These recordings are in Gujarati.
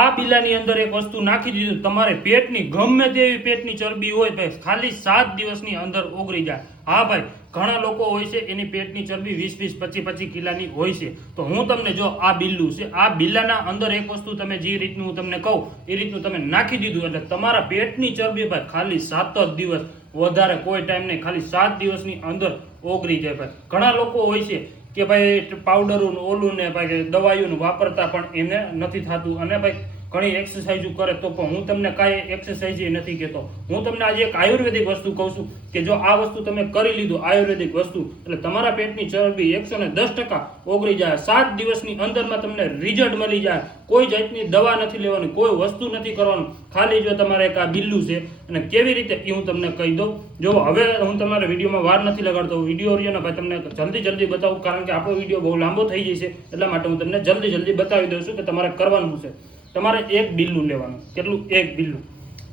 આ બિલાની અંદર એક વસ્તુ નાખી દીધું, તમારે પેટની ગમે તેવી પેટની ચરબી હોય ભાઈ ખાલી 7 દિવસની અંદર ઓગળી જાય. હા ભાઈ, ઘણા લોકો હોય છે એની પેટની ચરબી 20-20, 25-25 કિલાની હોય છે. તો હું તમને જો આ બિલ્લું છે, આ બિલ્લાના અંદર એક વસ્તુ તમે જે રીતનું હું તમને કહું એ રીતનું તમે નાખી દીધું એટલે તમારા પેટની ચરબી ભાઈ ખાલી 7 જ દિવસ, વધારે કોઈ ટાઈમ નહીં, ખાલી 7 દિવસની અંદર ઓગળી જાય ભાઈ. ઘણા લોકો હોય છે કે ભાઈ પાવડરું ઓલું ને ભાઈ દવાઈઓનું વાપરતા પણ એને નથી થતું, અને ભાઈ ઘણી એક્સરસાઇઝ કરે તો પણ હું તમને કાંઈ એક્સરસાઇઝ નથી કહેતો. હું તમને આજે એક આયુર્વેદિક વસ્તુ કહું છું કે જો આ વસ્તુ તમે કરી લીધું આયુર્વેદિક વસ્તુ એટલે તમારા પેટની ચરબી 110% ઓગળી જાય. 7 દિવસની અંદરમાં તમને રિઝલ્ટ મળી જાય. કોઈ જાતની દવા નથી લેવાની, કોઈ વસ્તુ નથી કરવાનું, ખાલી જો તમારે એક આ બિલ્લું છે અને કેવી રીતે એ હું તમને કહી દઉં. જો હવે હું તમારા વિડીયોમાં વાર નથી લગાડતો, વિડીયો રહ્યો ને ભાઈ તમને જલ્દી બતાવું, કારણ કે આપણો વિડીયો બહુ લાંબો થઈ જશે એટલા માટે હું તમને જલ્દી બતાવી દઉં છું કે તમારે કરવાનું છે. તમારે એક બિલ્લું લેવાનું. કેટલું? એક બિલ્લું.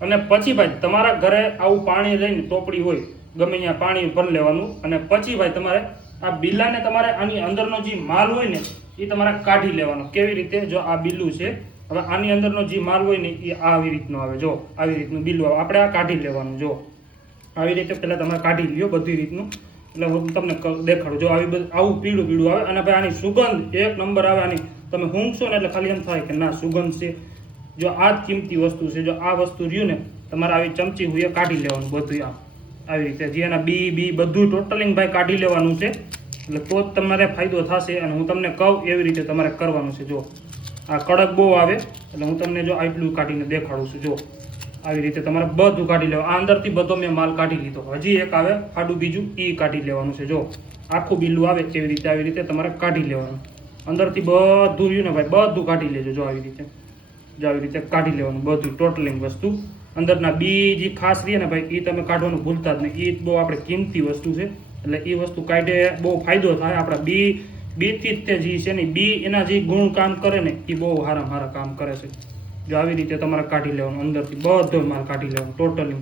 અને પછી ભાઈ તમારા ઘરે આવું પાણી લઈને ટોપડી હોય ગમે ત્યાં પાણી ભરી લેવાનું, અને પછી ભાઈ તમારે આ બિલ્લાને તમારે આની અંદરનો જે માલ હોય ને એ તમારે કાઢી લેવાનો. કેવી રીતે? જો આ બિલ્લું છે, હવે આની અંદરનો જે માલ હોય ને એ આવી રીતનો આવે. જો આવી રીતનું બિલ્લું આવે, આપણે આ કાઢી લેવાનું. જો આવી રીતે પહેલાં તમારે કાઢી લ્યો બધી રીતનું, એટલે હું તમને દેખાડું. જો આવું પીળું આવે, અને ભાઈ આની સુગંધ એક નંબર આવે. આની તમે ઊંઘશો ને એટલે ખાલી એમ થાય કે ના સુગંધ છે. જો આ જ કિંમતી વસ્તુ છે. જો આ વસ્તુ રહ્યું ને તમારે આવી ચમચી હોય કાઢી લેવાનું બધું આમ આવી રીતે, જે એના બી બધું ટોટલિંગ ભાઈ કાઢી લેવાનું છે, એટલે તો જ તમારે ફાયદો થશે. અને હું તમને કહું એવી રીતે તમારે કરવાનું છે. જો આ કડક બહુ આવે એટલે હું તમને જો આટલું કાઢીને દેખાડું છું. જો આવી રીતે તમારે બધું કાઢી લેવાનું. આ અંદરથી બધો મેં માલ કાઢી લીધો. હજી એક આવે ફાડું બીજું, એ કાઢી લેવાનું છે. જો આખું બિલ્લું આવે એવી રીતે આવી રીતે તમારે કાઢી લેવાનું. અંદરથી બધું રહ્યું ને ભાઈ બધું કાઢી લેજો. જો આવી રીતે કાઢી લેવાનું બધું ટોટલિંગ વસ્તુ. અંદરના બી જે ખાસ રહે ને ભાઈ એ તમે કાઢવાનું ભૂલતા જ નહીં. એ બહુ આપણે કિંમતી વસ્તુ છે, એટલે એ વસ્તુ કાઢે બહુ ફાયદો થાય. આપણા બીથી જ તે જે છે ને બી એના જે ગુણ કામ કરે ને એ બહુ સારા કામ કરે છે. જો આવી રીતે તમારે કાઢી લેવાનું, અંદરથી બધો માલ કાઢી લેવાનો ટોટલી.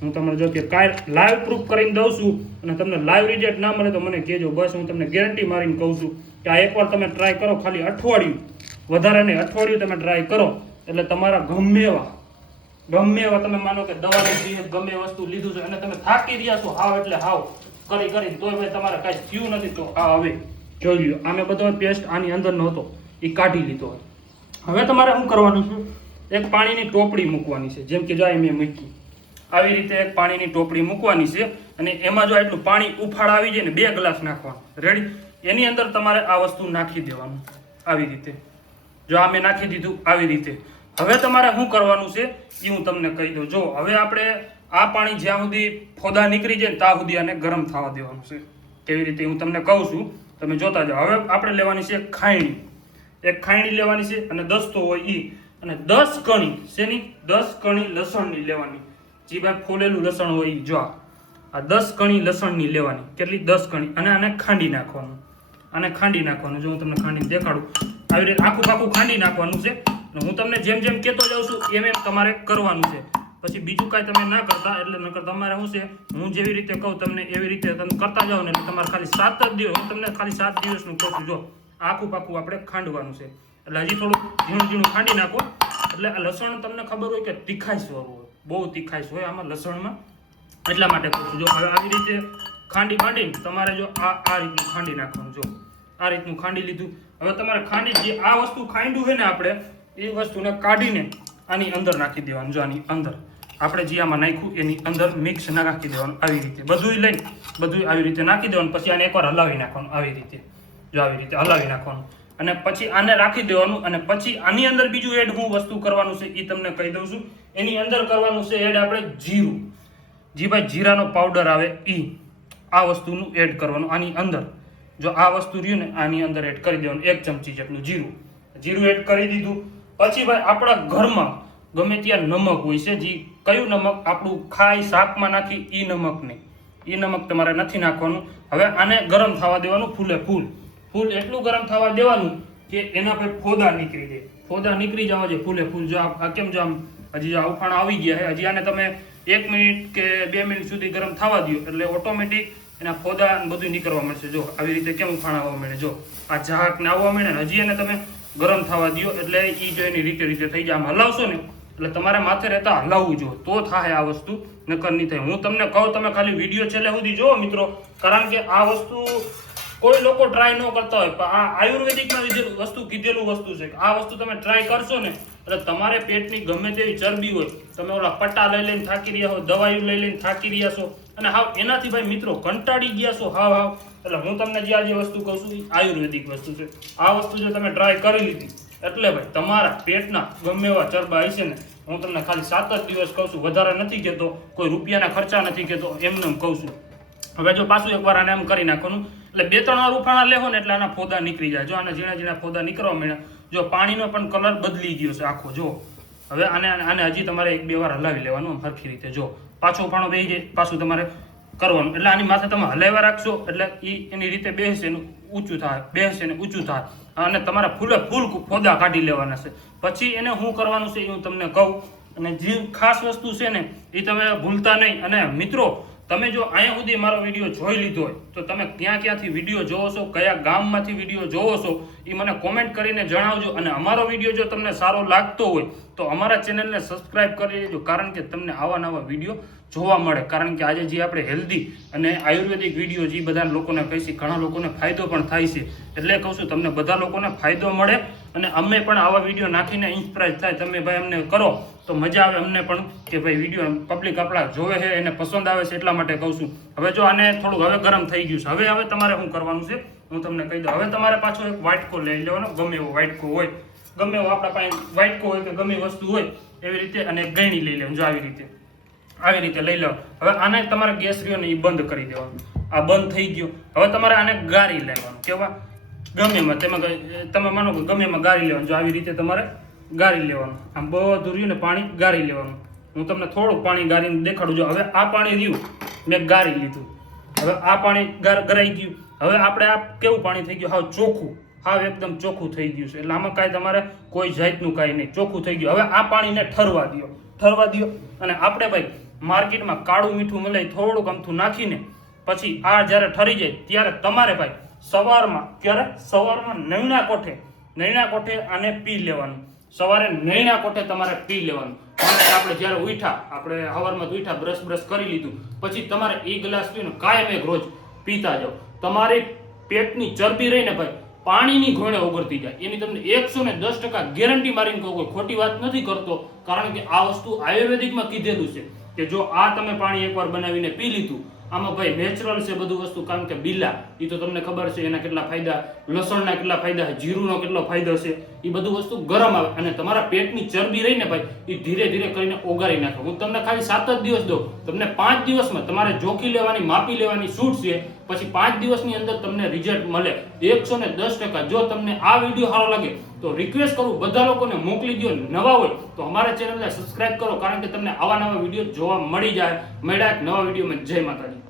હું તમને જો કે કાંઈ લાઈવ પ્રૂફ કરીને દઉં છું, અને તમને લાઈવ રિઝલ્ટ ના મળે તો મને કહેજો. બસ હું તમને ગેરંટી મારીને કહું છું કે આ એકવાર તમે ટ્રાય કરો, ખાલી અઠવાડિયું, વધારે નહીં, અઠવાડિયું તમે ટ્રાય કરો એટલે તમારા ગમે એવા તમે માનો કે દવા લીધી, ગમે વસ્તુ લીધું છે અને તમે થાકી રહ્યા છો હાવ એટલે હાવ કરી તોય ભાઈ તમારે કાંઈ થયું નથી, તો આ હવે જોઈ લો. આમે બધો પેસ્ટ આની અંદર નહોતો એ કાઢી લીધો. હવે તમારે શું કરવાનું છે? એક પાણીની ટોપડી મૂકવાની છે. જેમ કે જો મેં મૂકી આવી રીતે એક પાણીની ટોપડી મૂકવાની છે, અને એમાં જો આટલું પાણી ઉફાળ આવી જાય ને 2 ગ્લાસ નાખવાનું. રેડી? એની અંદર તમારે આ વસ્તુ નાખી દેવાનું આવી રીતે. જો આ મેં નાખી દીધું આવી રીતે. હવે તમારે શું કરવાનું છે એ હું તમને કહી દઉં. જો હવે આપણે આ પાણી જ્યાં સુધી ફોદા નીકળી જાય ને ત્યાં સુધી આને ગરમ થવા દેવાનું છે. કેવી રીતે હું તમને કહું છું, તમે જોતા જાઓ. હવે આપણે લેવાની છે ખાયણી. એક ખાયણી લેવાની છે, અને દસ્તો હોય એ, અને 10 કણી શેની? 10 કણી લસણની લેવાની. જે ભાઈ ફોલેલું લસણ હોય જો આ 10 કણી લસણની લેવાની. કેટલી? 10 કણી. અને આને ખાંડી નાખવાનું. જો હું તમને ખાંડીને દેખાડું. આવી રીતે આખું ખાંડી નાખવાનું છે. અને હું તમને જેમ કહેતો જાઉં છું એમ તમારે કરવાનું છે. પછી બીજું કાંઈ તમે ના કરતા, એટલે નકર તમારે શું છે, હું જેવી રીતે કહું તમને એવી રીતે તમે કરતા જાઓ ને એટલે તમારે ખાલી 7 જ દિવસ, હું તમને ખાલી 7 દિવસનું કહું છું. જો આખું આપણે ખાંડવાનું છે, એટલે હજી થોડું ઝીણું ખાંડી નાખો. એટલે આ લસણ તમને ખબર હોય કે તીખાશ હોય, બહુ તીખાશ હોય આમાં લસણમાં, એટલા માટે કહું છું. જો હવે આવી રીતે ખાંડીને તમારે જો આ રીતનું ખાંડી નાખવાનું. જો આ રીતનું ખાંડી લીધું. હવે તમારે જે આ વસ્તુ ખાંડ્યું છે ને આપણે એ વસ્તુને કાઢીને આની અંદર નાખી દેવાનું. જો આની અંદર આપણે જે આમાં નાખ્યું એની અંદર મિક્સ નાખી દેવાનું. આવી રીતે બધું આવી રીતે નાખી દેવાનું. પછી આને એકવાર હલાવી નાખવાનું આવી રીતે. જો આવી રીતે હલાવી નાખવાનું, અને પછી આને રાખી દેવાનું. અને પછી આની અંદર બીજું એડ હું વસ્તુ કરવાનું છે એ તમને કહી દઉં છું. એની અંદર કરવાનું છે એડ આપણે જીરું. જી ભાઈ જીરાનો પાવડર આવે આ વસ્તુનું એડ કરવાનું આની અંદર. જો આ વસ્તુ રહ્યું ને આની અંદર એડ કરી દેવાનું. 1 ચમચી જેટલું જીરું એડ કરી દીધું. પછી ભાઈ આપણા ઘરમાં ગમે ત્યાં નમક હોય છે. જે કયું નમક? આપણું ખાઈ શાકમાં નાખી એ નમક નહીં, એ નમક તમારે નથી નાખવાનું. હવે આને ગરમ થવા દેવાનું. ફૂલ એટલું ગરમ થવા દેવાનું કે એના પર ફોદા નીકળી જાય. ફોદા નીકળી જવા છે ફૂલ. જો આ કેમ જો આમ હજી ઉફાણા આવી ગયા છે, હજી આને તમે 1 મિનિટ કે 2 મિનિટ સુધી ગરમ થવા દો એટલે ઓટોમેટિક એના ફોદા બધું નીકળવા મળશે. જો આવી રીતે કેમ ઉફાણા આવવા મળે, જો આ ઝાક ને આવવા મળે ને. હજી એને તમે ગરમ થવા દો એટલે એ જો એની રીતે થઈ જાય. આમ હલાવશો ને એટલે તમારે માથે રહેતા હલાવવું જોઈએ તો થાય આ વસ્તુ, નકર નહીં થાય. હું તમને કહું તમે ખાલી વિડીયો છેલ્લે સુધી જુઓ મિત્રો, કારણ કે આ વસ્તુ કોઈ લોકો ટ્રાય ન કરતા હોય, પણ આ આયુર્વેદિકમાં કીધેલું વસ્તુ છે. આ વસ્તુ તમે ટ્રાય કરશો ને એટલે તમારે પેટની ગમે તેવી ચરબી હોય, તમે ઓલા પટ્ટા લઈને થાકી રહ્યા હો, દવાઈઓ લઈને થાકી રહ્યા છો અને હાવ એનાથી ભાઈ મિત્રો કંટાળી ગયા છો હાવ, એટલે હું તમને જે વસ્તુ કહું છું એ આયુર્વેદિક વસ્તુ છે. આ વસ્તુ જો તમે ટ્રાય કરી લીધી એટલે ભાઈ તમારા પેટના ગમે એવા ચરબા હશે ને, હું તમને ખાલી 7 જ દિવસ કહું છું, વધારે નથી કહેતો, કોઈ રૂપિયાના ખર્ચા નથી કહેતો, એમને એમ કહું છું. હવે જો પાછું એકવાર આને એમ કરી નાખવાનું એટલે 2-3 વાર ઉફાણા લેવો ને એટલે આના ફોદા નીકળી જાય. જો આના ઝીણા ફોદા નીકળવા માંડ્યા, જો પાણીનો પણ કલર બદલી ગયો છે આખો. જો હવે આને હજી તમારે 1-2 વાર હલાવી લેવાનું સરખી રીતે. જો પાછો ઉફાણો બેસી જાય, પાછું તમારે કરવાનું એટલે આની માથે તમે હલાવ્યા રાખશો એટલે એની રીતે બેસશે ને ઊંચું થાય, બેસશે ને ઊંચું થાય, અને તમારે ફૂલ ફોદા કાઢી લેવાના છે. પછી એને શું કરવાનું છે એ હું તમને કહું, અને જે ખાસ વસ્તુ છે ને એ તમે ભૂલતા નહીં. અને મિત્રો તમે જો અહીંયા સુધી મારો વિડીયો જોઈ લીધો હોય તો તમે ક્યાંથી વિડીયો જોવો છો, કયા ગામમાંથી વિડીયો જોવો છો એ મને કોમેન્ટ કરીને જણાવજો. અને અમારો વિડીયો જો તમને સારો લાગતો હોય તો અમારા ચેનલને સબસ્ક્રાઇબ કરી દેજો, કારણ કે તમને આવા નવા વિડીયો જોવા મળે. કારણ કે આજે જે આપણે હેલ્ધી અને આયુર્વેદિક વિડીયો જે બધા લોકોને કહીશું, ઘણા લોકોને ફાયદો પણ થાય છે. એટલે કહું છું તમને બધા લોકોને ફાયદો મળે અને અમે પણ આવા વિડીયો નાખીને ઇન્સ્પાયર થાય. તમે ભાઈ અમને કરો તો મજા આવે અમને પણ, કે ભાઈ વિડીયો પબ્લિક આપણા જોવે છે, એને પસંદ આવે છે, એટલા માટે કહું છું. હવે જો આને થોડું હવે ગરમ થઈ ગયું છે, હવે તમારે શું કરવાનું છે હું તમને કહી દઉં. હવે તમારે પાછો એક વાટકો લઈ લેવાનો, ગમે એવો વાટકો હોય, ગમે એવો આપણા પાસે વાટકો હોય કે ગમે વસ્તુ હોય એવી રીતે, અને ગયણી લઈ લેવાનું. જો આવી રીતે લઈ લો. હવે આને તમારે ગેસ રહ્યો ને એ બંધ કરી દેવાનું. આ બંધ થઈ ગયો. હવે તમારે આને ગાળી લેવાનું. કેવા ગમે એમાં તમે માનો કે ગમે એમાં ગાળી લેવાનું. જો આવી રીતે તમારે ગાળી લેવાનું. આમ બધું રહ્યું ને પાણી ગાળી લેવાનું. હું તમને થોડુંક પાણી ગાળીને દેખાડું. જો હવે આ પાણી રહ્યું મેં ગાળી લીધું. હવે આ પાણી ગરાઈ ગયું. હવે આપણે આ કેવું પાણી થઈ ગયું, હાવ ચોખ્ખું, હાવ એકદમ ચોખ્ખું થઈ ગયું છે. એટલે આમાં કાંઈ તમારે કોઈ જાતનું કાંઈ નહીં, ચોખ્ખું થઈ ગયું. હવે આ પાણીને ઠરવા દો. અને આપણે ભાઈ માર્કેટમાં કાળું મીઠું મલાઈ થોડુંક અમથું નાખીને પછી આ જ્યારે ઠરી જાય ત્યારે તમારે ભાઈ સવારમાં નૈણા કોઠે આને પી લેવાનું. સવારે નૈણા કોઠે તમારે પી લેવાનું. આપણે જ્યારે ઉઠ્યા, આપણે સવારમાં ઉઠ્યા, બ્રશ કરી લીધું પછી તમારે એ ગ્લાસ પીને કાયમ એક રોજ પીતા જાઓ. તમારી પેટની ચરબી રહીને ભાઈ પાણીની ઘોડે ઓગળતી જાય. એની તમને 110% ગેરંટી મારીને કહું, કોઈ ખોટી વાત નથી કરતો, કારણ કે આ વસ્તુ આયુર્વેદિકમાં કીધેલું છે કે જો આ તમે પાણી એકવાર બનાવીને પી લીધું, આમાં ભાઈ નેચરલ છે બધું વસ્તુ. કારણ કે બીલા એ તો તમને ખબર છે એના કેટલા ફાયદા, લસણના કેટલા ફાયદા છે, જીરુંનો કેટલો ફાયદો છે, એ બધું વસ્તુ ગરમ આવે અને તમારા પેટની ચરબી રહીને ભાઈ એ ધીરે કરીને ઓગાળી નાખે. હું તમને ખાલી 7 જ દિવસ દઉં, તમને 5 દિવસમાં તમારે જોખી લેવાની, માપી લેવાની છૂટ છે. પછી 5 દિવસની અંદર તમને રિઝલ્ટ મળે 110%. જો તમને આ વિડીયો સારો લાગે તો રિક્વેસ્ટ કરું બધા લોકોને મોકલી દો. નવા હોય તો અમારા ચેનલને સબસ્ક્રાઇબ કરો, કારણ કે તમને આવા નવા વિડીયો જોવા મળી જાય. મળ્યા એક નવા વિડીયોમાં. જય માતાજી.